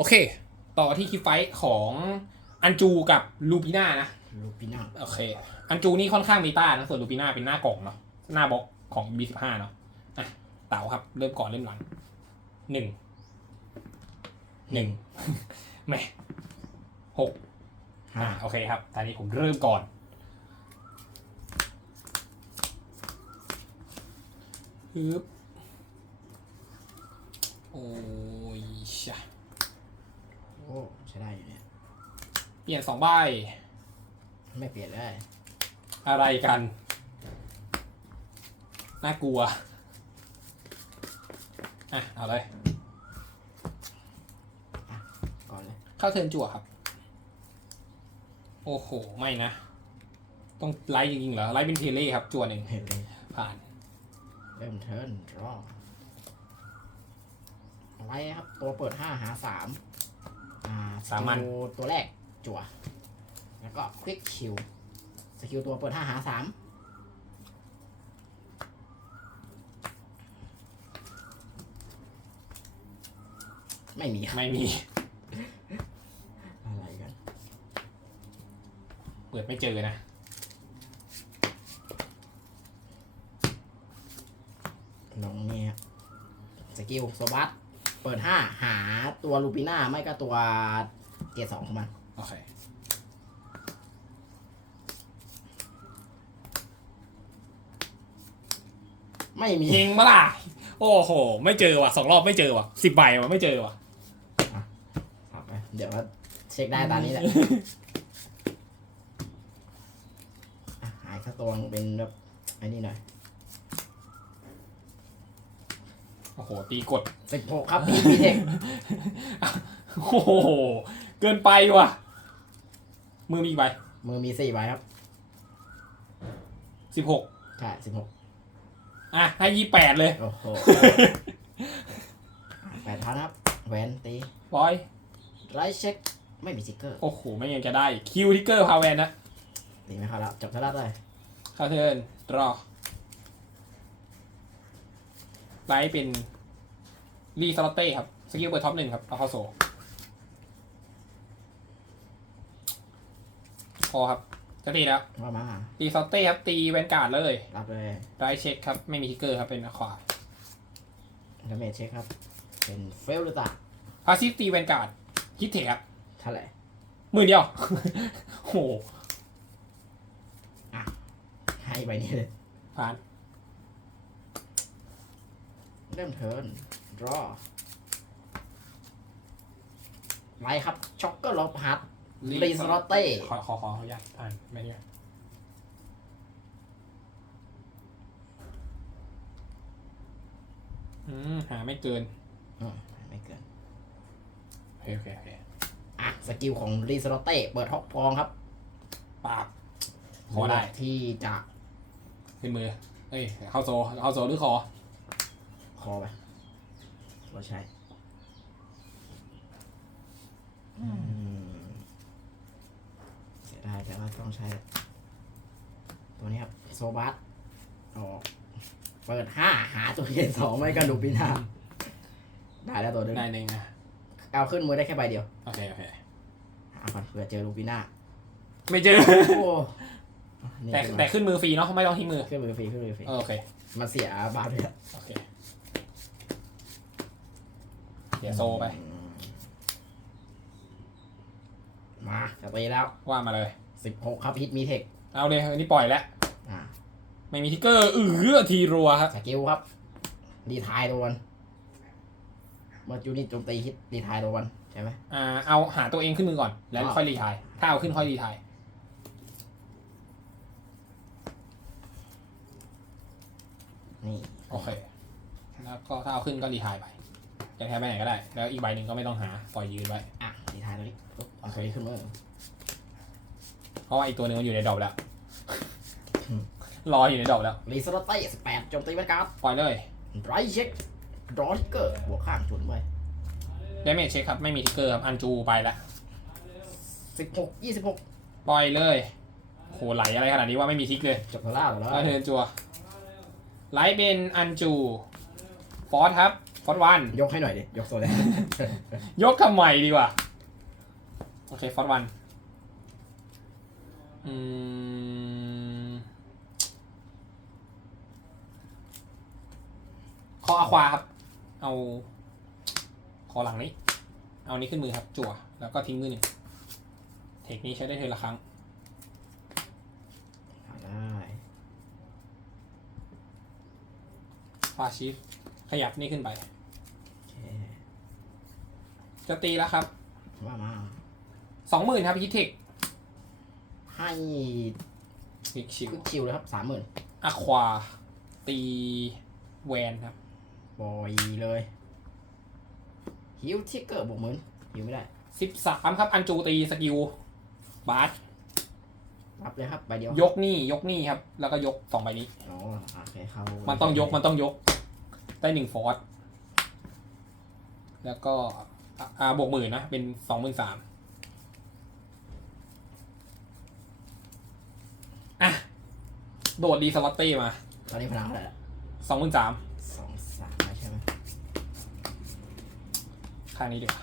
โอเค ต่อที่คลิปไฟท์ของอันจูกับลูปิน่านะ ลูปิน่าโอเค อันจูนี่ค่อนข้างเมตานะส่วนลูปิน่าเป็นหน้ากล่องเนาะหน้าบล็อกของ B15 เนาะอะเต๋าครับ เริ่มก่อนเริ่มหลังหนึ่งหนึ่งแหม่หกห้าอะโอเคครับตอนนี้ผมเริ่มก่อน ฮึบโอ้ยชะโอ้ใช้ได้อยู่เนี่ยเปลี่ยนสองใบ ไม่เปลี่ยนเลยอะไรกัน น่ากลัว อะ เอาเลย ก่อนเลยเข้าเทิร์นจั่วครับ โอ้โห ไม่นะ ต้องไลท์จริงๆเหรอ ไลท์เป็นเทเล่ครับ จั่วหนึ่งเห็นเลยผ่าน เริ่มเทิร์นรอไล่ครับ ตัวเปิดห้าหาสาม อ่าสามัญสกิลตัวแรกจั่ว แล้วก็ควิกคิวสกิลตัวเปิดห้าหาสามไม่มีไม่มี อะไรกัน เปิดไม่เจอนะลงนี่ครับสกิลโซบัส เปิดห้าหาตัวลูปิน่าไม่ก็ตัวเกียร์สองของมันโอเค ไม่มียิงมาล่ะ โอ้โห ไม่เจอว่ะสองรอบไม่เจอว่ะสิบใบว่ะไม่เจอว่ะครับไปเดี๋ยวว่าเช็คได้ตอนนี้แหละอะหายสักตัวหนึ่งเป็นแบบไอ้นี่หน่อย โอ้โห ตีกด สิบหกครับปีพีเทคโอ้โห เกินไปว่ะ มือมีอีกใบมือมีสี่ใบครับสิบหกใช่สิบหกอะ ให้ยี่แปดเลย โอ้โหแปดพันครับแหวนตีบอยไรเช็ค ไม่มีสติ๊กเกอร์ โอ้โห ไม่ยังจะได้ คิวทิกเกอร์พาวเวนนะตีไม่เข้าแล้วจบเท่าไหร่เลยเข้าเทิร์นรอ ไลท์เป็นรีสลอตเต้ครับ สกิลเปิดท็อปหนึ่งครับเอาเข้าโซพอครับจะตีแล้วว่ามารีสลอตเต้ครับ ตีแวนการ์ดเลยรับเลยไรเช็คครับ ไม่มีทิกเกอร์ครับ เป็นขวาดาเมจเช็คครับ เป็นเฟลหรือตาพาซิฟตีแวนการ์ดฮิตเทคครับเท่าไหร่หมือเดียวโอ้โหให้ใบนี้เลยผ่าน เริ่มเทิร์นรอไลท์ครับ ช็อกเกอร์ลบฮัทรีสลอตเต้ขอขอขอขออนุญาตผ่านไม่เนี่ยอืมหาไม่เกินอืมไม่เกิน โอเคโอเคโอเคอะ สกิลของรีสลอตเต้เปิดฮอกพองครับ ปากขอได้ที่จะขึ้นมือ เอ้ย เข้าโซ เข้าโซหรือคอ คอไปว่าใช่เสียดายแต่ว่าต้องใช้ ตัวนี้ครับโซบัสออกเปิดห้าหาตัวเย็นสองไม่กระดูกปีหน้าได้แล้วตัวหนึงได้หนึ่งนะเอาขึ้นมือได้แค่ใบเดียว โอเค โอเคหาก่อนเผื่อเจอลูกปีหน้าไม่เจอโอ้นี่แต่ขึ้นมาแต่ขึ้นมือฟรีเนาะไม่ต้องทิ้งมือ ขึ้นมือฟรีขึ้นมือฟรีเออโอเค มันเสียบาทเลยอะโอเค เดี๋ยวโซไป มาจะตีแล้วว่ามาเลย สิบหกครับฮิตมีเทคเอาเลยอันนี้ปล่อยแล้วอ่าไม่มีทิกเกอร์ อือทีรัวครับ สกิลครับรีไทายโดนเมื่อจูนี่โจมตีฮิตรีไทายโดนใช่ไหมอ่าเอาหาตัวเองขึ้นมือก่อน แล้วอ้าวค่อยรีไทาย ถ้าเอาขึ้นค่อยรีไทายนี่ โอเค แล้วก็ถ้าเอาขึ้นก็รีไทายไป จะแพ้ไปไหนก็ได้ แล้วอีกใบหนึ่งก็ไม่ต้องหาปล่อยยืนไว้อะรีไทายตัวนี้ปุ๊บเอาตัวนี้ขึ้นมือเพราะว่าอีกตัวหนึงมันอยู่ในดอกแล้วอืมรออยู่ในดอกแล้วรีสโตเต้สิบแปดโจมตีแวนการ์ดปล่อยเลยไรเช็คดรอทิกเกอร์บวกข้างจุนไว้ดเมจเช็คครับ ไม่มีทิกเกอร์ครับ อันจูไปละสิบหกยี่สิบหกปล่อยเลยโหไหลอะไรขนาดนี้ว่าไม่มีทิกเลยจบเทล่าแล้วเอาเทิร์นจัวไลท์เป็นอันจูฟอสครับ ฟอสวัน ยกให้หน่อยดิ ยกโซแลนยกทำไมดีกว่าโอเค ฟอสวันอืมคออะควาครับ เอา คอหลังนี้ เอานี้ขึ้นมือครับ จั่ว แล้วก็ทิ้งมือหนึ่งเทคนี้ใช้ได้เทอละครั้งได้ฟาชิฟ ขยับนี่ขึ้นไป โอเคจะตีแล้วครับว่ามา สองหมื่นครับฮิตเทคให้มิกชิวควิกคิวเลยครับสามหมื่นอะควา ตีแวนครับ บอยเลยฮิวทิกเกอร์บวกหมื่นฮิวไม่ได้ สิบสามครับ อันจูตีสกิลบาสรับเลยครับใบเดียวยกนี่ยกนี่ครับ แล้วก็ยกสองใบนี้ อ๋อโอเคเข้า มัมันต้องยกมันต้องยก ได้หนึ่งฟอร์สแล้วก็อะอ่าบวกหมื่นนะ เป็นสองหมื่นสามอะ โดดดีสล็อตเต้มา ตอนนี้พลังเท่าไหร่ละสองหมื่นสามสองสามใช่ไหมข้างนี้ดีกว่า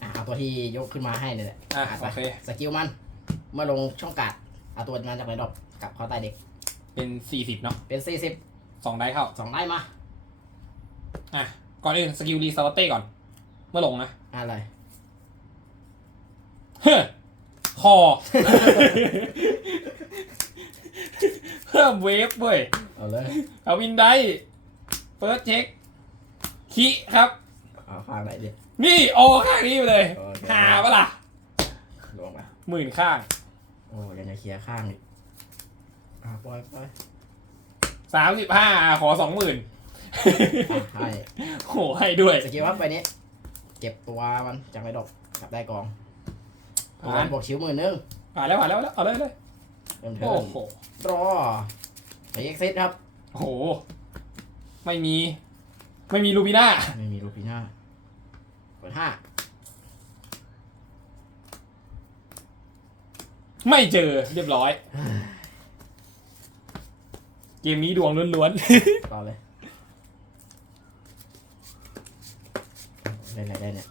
อะเอาตัวที่ยกขึ้นมาให้เนี่ยแหละอะไปโอเค สกิลมัน เมื่อลงช่องการ์ดเอาตัวมันจากในดอกกลับเข้าใต้เด็ก เป็นสี่สิบเนาะเป็นสี่สิบสองได้เข้าสองได้มา อะ ก่อนอื่นสกิลรีสล็อตเต้ก่อน เมื่อลงนะ อะไร เฮ้อคอ เพิ่มเวฟเว้ย เอาเลย เอาวินได้เฟิร์สเช็คคิครับ เอาข้างไหนดิ นี่โอข้างนี้ไปเลยโอเค หาปะล่ะลงไปหมื่นข้างโอ้ยังจะเคลียร์ข้างอีกอะปล่อยปล่อยสามสิบห้าขอสองหมื่นอะ ให้โหให้ด้วยสกิลว่าไปนี้ เก็บตัวมันจากในดอกกลับได้กองผ่าผ่านนบวกชิวหมื่นหนึงผ่านแล้วผ่านแล้วผ่านแล้วเอาเลยเลยเริ่มเทิโอ้ร์นโหรอไปเอ็กซิสครับโอ้โห ไม่มี ไม่มีลูบิน่า ไม่มีลูปิน่าเปิดห้าไม่เจอเรียบร้อย เกมนี้ดวงล้วนต่อเลย เล่นอะไรได้เนี่ย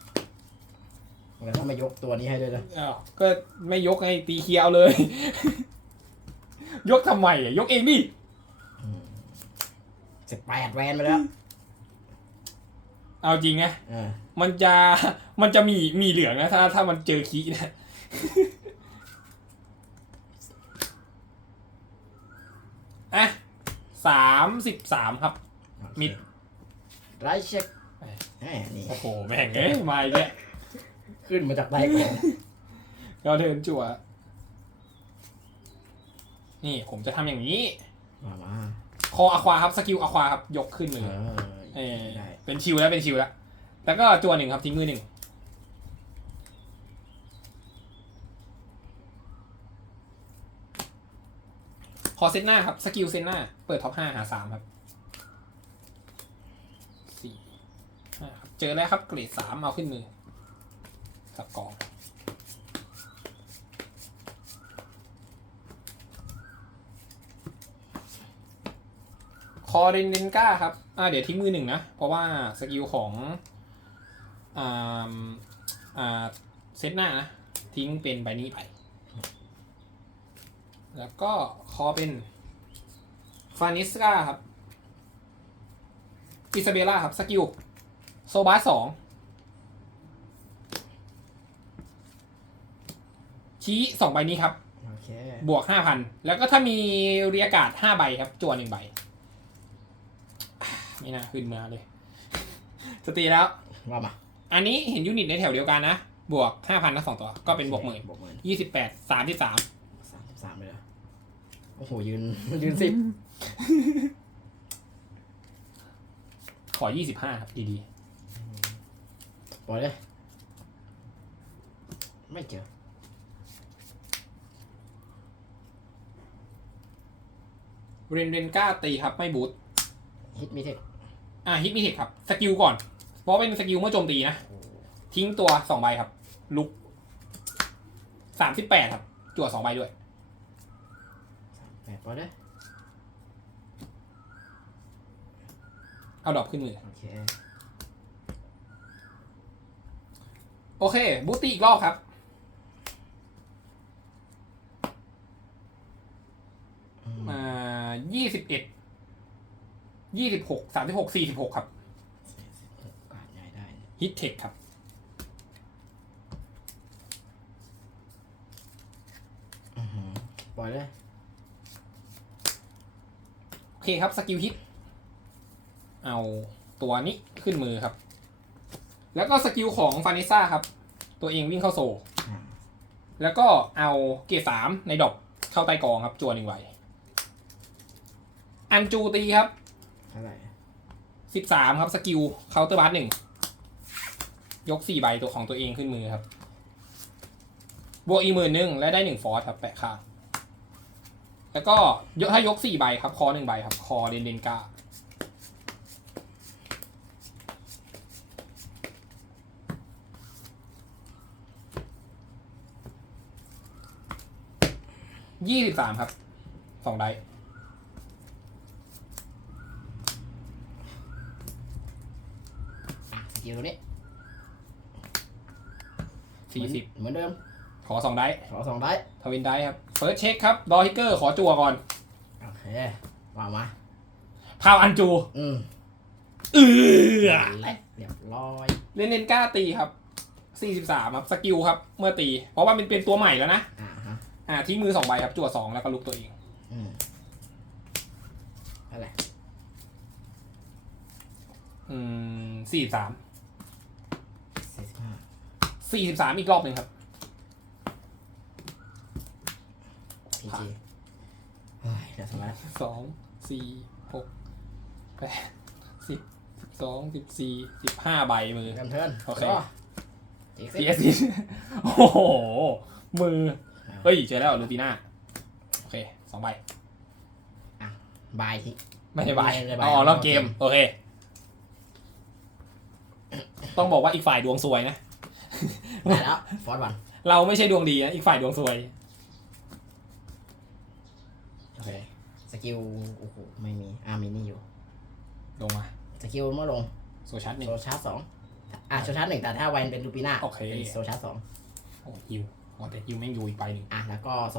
มันต้องมายกตัวนี้ให้ด้วยนะๆอ้าวก็ไม่ยกไงตีเคลียร์เอาเลย ยกทำไมอะยกเองดิสิบแปดแวนไปแล้วเอาจริงนะเออมันจะมันจะมีมีเหลืองนะถ้า ถ้ามันเจอคีนะ อะสามสิบสามครับ มิดไรเช็ค ไปแหมนี่โอ้โหแม่งเอ้ยมาอีกแล้วขึ้นมาจากใต้กองเราเดินจั่ว นี่ผมจะทำอย่างนี้ มามาคออะควาครับสกิลอะควาครับ ยกขึ้นเอมืออเออได้เป็นชิวแล้วเป็นชิวแล้ว แล้วก็จั่วหนึ่งครับทิ้งมือหนึ่งขอเซตหน้าครับ สกิลเซตหน้า เปิดท็อปห้าหาสามครับสี่ห้าครับ เจอแล้วครับเกรดสามเอาขึ้นมือสับกองคอเรนเดนก้าครับอ่าเดี๋ยวทิ้งมือหนึ่งนะ เพราะว่าสกิลของอ่าอ่าเซตหน้านะทิ้งเป็นใบนี้ไป แล้วก็คอเป็นฟานิสกาครับ อิซาเบล่าครับ สกิล โซบาสองชี้สองใบนี้ครับ โอเคบวกห้าพันแล้วก็ถ้ามีเรียกาศห้าใบครับจวนหนึ่งใบไม่น่าขึ้นมาเลย สตรีแล้ว ว่ามาอันนี้เห็นยูนิตในแถวเดียวกันนะ บวกห้าพันทั้งสองตัว ก็เป็นบวกหมื่นบวกหมื่นยี่สิบแปดสามที่สามสามสิบสามเลยเหรอโอ้โห ยืน ยืนสิบขอยี่สิบห้าครับดี ปล่อยเลย ไม่เจอๆเรนเรนก้าตีครับ ไม่บูทฮิตมีเทคอ่าฮิตมีเทคครับ สกิลก่อน เพราะเป็นสกิลเมื่อโจมตีนะ ทิ้งตัวสองใบครับ ลุกสามสิบแปดครับ จั่วสองใบด้วยแปดปล่อยเลยเอาดอกขึ้นมือโอเค โอเค บูตตี้อีกรอบครับอืมมายี่สิบเอ็ด ยี่สิบหก สามสิบหก สี่สิบหกครับกาดง่ายได้เนี่ยฮิตเทคครับ อื้อหือปล่อยเลยโอเคครับ สกิลฮิต เอาตัวนี้ขึ้นมือครับ แล้วก็สกิลของฟานิซ่าครับ ตัวเองวิ่งเข้าโซอ่าแล้วก็เอาเกรดสามในดอกเข้าใต้กองครับจวนหนึ่งใบอันจูตีครับเท่าไหร่สิบสามครับ สกิลเคาน์เตอร์บัสหนึ่ง ยกสี่ใบตัวของตัวเองขึ้นมือครับ บวกอีกหมื่นหนึ่งและได้หนึ่งฟอร์สครับ แปะข้างแล้วก็ยกถ้ายกสี่ใบครับ คอหนึ่งใบครับ คอเดนเดนกา ยี่สิบสามครับ สองไดส์อะสกิลตัวนี้สี่สิบเหมือนเดิม ขอสองไดส์ขอสองได้ทวินได้ครับเฟิร์สเช็คครับดอฮิกเกอร์ขอจัวก่อน โอเคว่ามาพาวอันจู อืมเออและเรียบร้อยเลนเนนก้าตีครับ 43 ครับ สกิลครับ เมื่อตี เพราะว่ามันเป็นตัวใหม่แล้วนะ อ่าฮะอ่าทิ้งมือ2ใบครับจั่ว2แล้วก็ลุกตัวเองอืมเท่าไหร่อืม43สี่สิบห้า43อีกรอบหนึ่งครับ พีจีเฮ้ยเดี๋ยวสมัยสองสี่หกแปดสิบสิบสองสิบสี่สิบห้าใบมือเริ่มเทิร์นโอเค ก็อีกสิ CS โอ้โห มือ เฮ้ยเจอแล้วลูติน่าโอเคสองใบบายที ไม่ใช่ใบไม่ใช่ใบอ๋อรอบเกมโอเค ต้องบอกว่าอีกฝ่ายดวงซวยนะ ได้แล้วฟอร์ดวันเราไม่ใช่ดวงดีนะอีกฝ่ายดวงซวยโอเคสกิลโอ้โหไม่มีอ่ามีนี่อยู่ลงมาสกิลเมื่อลงโซชัดหนึ่ง โซชาร์จสองอะโซชาร์จหนึ่งแต่ถ้าวันเป็นลูปิน่าโอเค เป็นโซชาร์จสองโอ้ฮิว อ๋อแต่ฮิวแม่งอยู่อีกใบหนึ่งอะแล้วก็โซ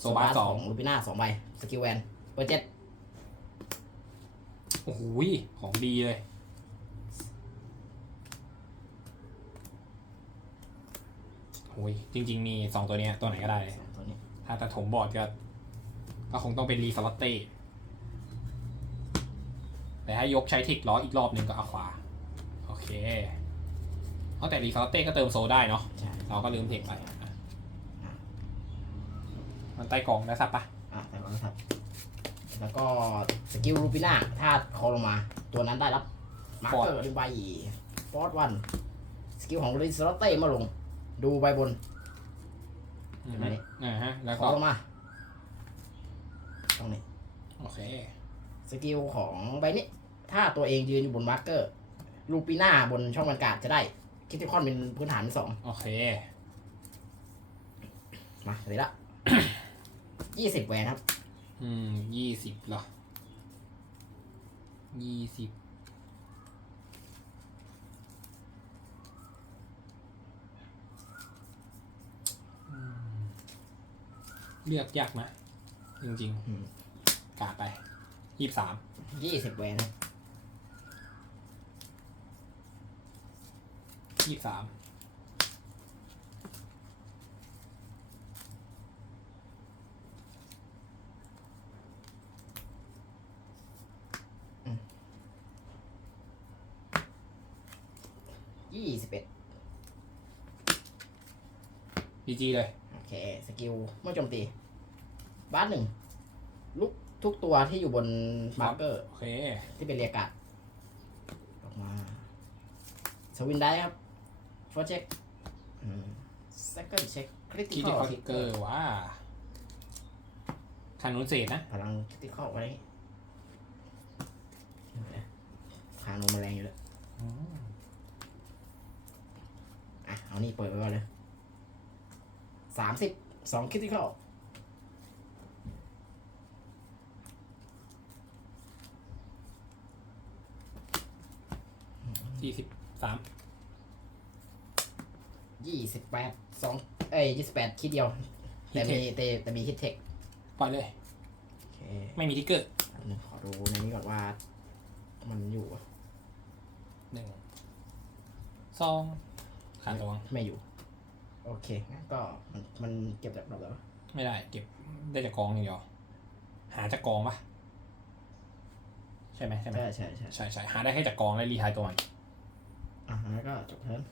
โซบาสองลูปิน่าสองใบสกิลแวนเปอร์เจ็ดโอ้โหยของดีเลย โอ้ยจริง ๆ มีสองตัวเนี้ยตัวไหนก็ได้เลยสองตัวนี้ถ้าแต่ถมบอร์ดก็ก็คงต้องเป็นรีสลัตเต้แต่ถ้ายกใช้ทิกล้ออีกรอบหนึ่งก็เอาขวา โอเคเอาแต่รีสลัตเต้ก็เติมโซได้เนาะใช่เราก็ลืมเทคไปอะ มันใต้กล่องได้สับปะอะแต่ก็ครับ แล้วก็สกิลลูปิน่าถ้าคอลงมา ตัวนั้นได้รับมาร์เกอร์หรือใบฟอร์ดวัน สกิลของริสโรเต้มาลง ดูใบบน อืมไหน อ่าฮะ แล้วขก็อลงมาตรงนี้ โอเค สกิลของใบนี้ ถ้าตัวเองยืนอยู่บนมาร์เกอร์ลูปิน่าบนช่องบรรกาศจะได้คิดที่คอนเป็นพื้นฐานเป็นสองโอเค มาเลยละ ยี่สิบแหวนครับ อืมยี่สิบเหรอยี่สิบอืมเลือกยากนะ จริงอืม ๆกาดไปยี่สิบสามยี่สิบแหวนครับยี่สิบสาม ยี่สิ บเอ็ดพีจีเลย โอเค สกิลเมื่อโจมตีบาสหนึ่งลุกทุกตัวที่อยู่บนมาร์เกอร์ โอเค ที่เป็นเรียกการ์ดออกมา สวินได้ครับฟอร์เช็คเซคันด์เช็คคริติคิดคที่อคอลทิกเกอร์ว่าคานุนเศษนะ พลังคริติคอลไว้คาโนมาแรงอยู่เลยอะ เอานี่เปิดไว้ก่อนเลยสามสิบสองคริติคอลยี่สิบสามยี่สิบแปดสองเอ้ยยี่สิบแปดคิดเดียว แต่มีแต่แต่มีฮิตเทคปล่อยเลย โอเคไม่มีทิกเกอร์แป๊บนึงขอดูในนี้ก่อนว่า มันอยู่อะหนึ่งสองขาดตัวไม่อยู่ โอเคงั้นก็มันมันเก็บจากดอกแล้วไม่ได้ เก็บได้จากกองอย่างเดียวหาจากกองปะใช่ไหมใช่ไหมใช่ใช่ใช่ใช่ใช่หาได้แค่จากกองและรีไทายตัวมันอะแล้วก็จบเทิร์น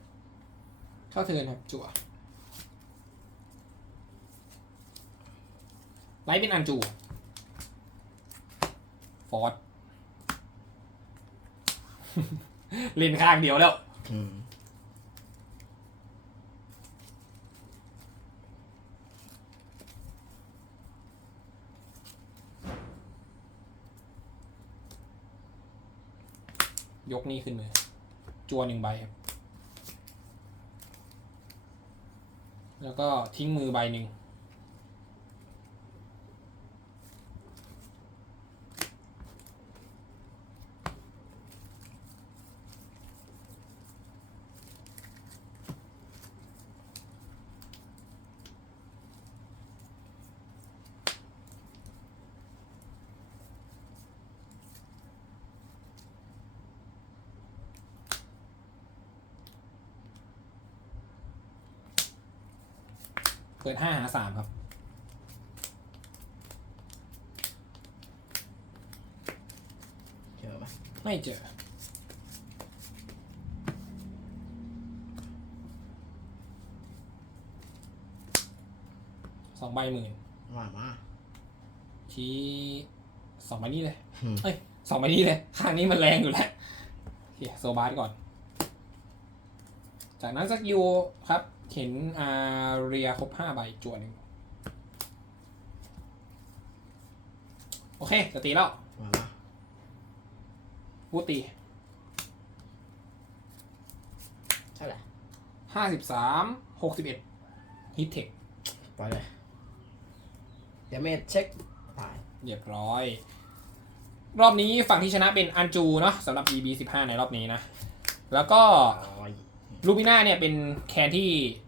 เข้าเทิร์นครับจั่วไลท์เป็นอันจูฟอร์ดเล่นข้างเดียวแล้ว อืม ยกนี่ขึ้นมือจัวหนึ่งใบครับ แล้วก็ทิ้งมือใบหนึ่ง เปิดห้าหาสามครับ เจอปะไม่เจอ สองใบหมื่นว่ามาชี้สองใบนี้เลย อืมเอ้ยสองใบนี้เลย ข้างนี้มันแรงอยู่แล้วโอเคโซบาสก่อน จากนั้นสกิลครับ เห็นอาเรียครบห้าใบจวนหนึ่งโอเคจะตีแล้วว่ามาวูตีใช่แหละห้าสิบสามหกสิบเอ็ดฮิตเทคปล่อยเลยเดี๋ยวเมทเช็คตายเรียบร้อย รอบนี้ฝั่งที่ชนะเป็นอันจูเนาะสำหรับ EB 15 ในรอบนี้นะ แล้วก็ร้อยลูบิน่าเนี่ยเป็นแคนที่อ่า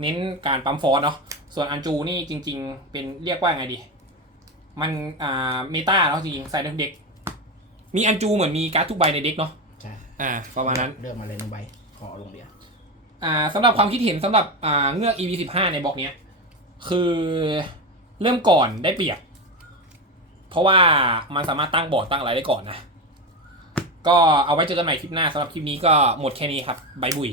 เน้นการปั๊มฟอร์เนาะ ส่วนอันจูนี่จริง ๆ เป็นเรียกว่าไงดี มันอ่าเมตาเนาะจริงๆใส่ในเด็กมีอันจูเหมือนมีการ์ดทุกใบในเด็กเนาะใช่อ่าประมาณนั้นเลือกมาเลยหนึ่งใบขอลงเดียวอ่าสำหรับความคิดเห็นสำหรับอ่าเงือก EV 15ในบล็อกเนี้ย คือเริ่มก่อนได้เปรียบเพราะว่ามันสามารถตั้งบอร์ดตั้งอะไรได้ก่อนนะ ก็เอาไว้เจอกันใหม่คลิปหน้าสำหรับคลิปนี้ก็หมดแค่นี้ครับบายบุย